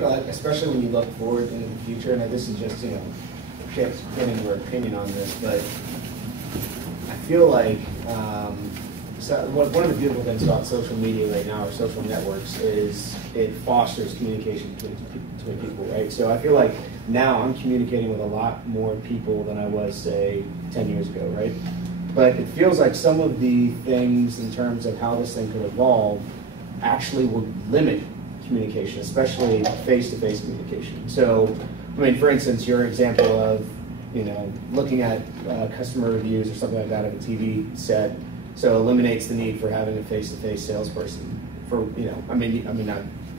think, especially when you look forward into the future, and this is just, getting your opinion on this, but I feel like one of the beautiful things about social media right now, or social networks, is it fosters communication between people, right? So I feel like now I'm communicating with a lot more people than I was, say, 10 years ago, right? But it feels like some of the things in terms of how this thing could evolve actually will limit communication, especially face-to-face communication. So, I mean, for instance, your example of, looking at customer reviews or something like that of a TV set, so eliminates the need for having a face-to-face salesperson. For, you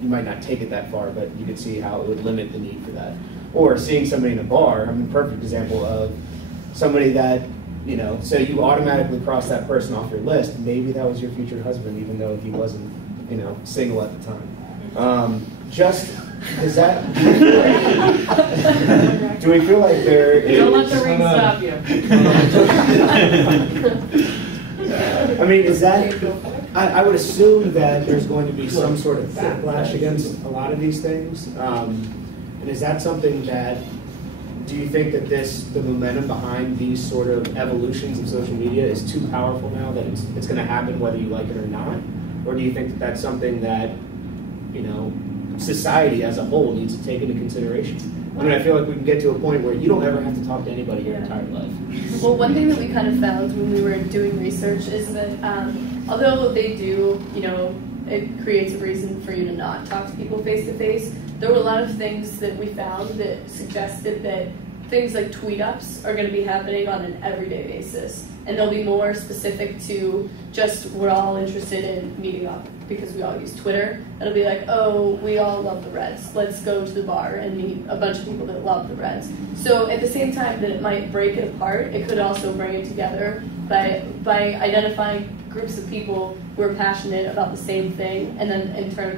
might not take it that far, but you could see how it would limit the need for that. Or seeing somebody in a bar, perfect example of somebody that, so you automatically cross that person off your list. Maybe that was your future husband, even though he wasn't, single at the time. Does that, do we feel like there is... Don't let the ring stop you. Is that... I would assume that there's going to be some sort of backlash against a lot of these things. And is that something that... Do you think that the momentum behind these sort of evolutions of social media is too powerful now, that it's going to happen whether you like it or not? Or do you think that that's something that, society as a whole needs to take into consideration? I feel like we can get to a point where you don't ever have to talk to anybody your entire life. Well, one thing that we kind of found when we were doing research is that although they do, it creates a reason for you to not talk to people face to face, there were a lot of things that we found that suggested that things like tweet ups are going to be happening on an everyday basis. And they'll be more specific to just we're all interested in meeting up because we all use Twitter. It'll be like, oh, we all love the Reds. Let's go to the bar and meet a bunch of people that love the Reds. So at the same time that it might break it apart, it could also bring it together by identifying groups of people who are passionate about the same thing, and then in turn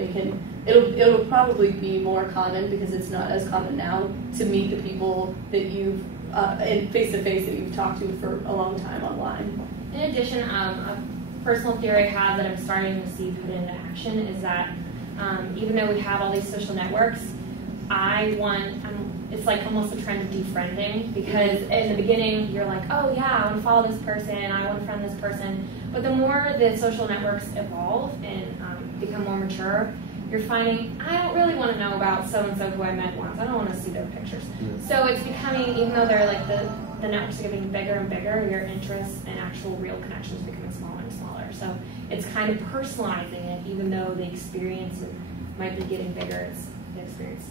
it'll probably be more common, because it's not as common now, to meet the people that you've face-to-face that you've talked to for a long time online. In addition, a personal theory I have that I'm starting to see put into action is that even though we have all these social networks, it's like almost a trend of defriending, because in the beginning you're like, oh yeah, I want to follow this person, I want to friend this person, but the more the social networks evolve and become more mature, you're finding, I don't really want to know about so-and-so who I met once. I don't want to see their pictures. So it's becoming, even though they're like the networks are getting bigger and bigger, your interests and actual real connections are becoming smaller and smaller. So it's kind of personalizing it, even though the experience might be getting bigger, the experience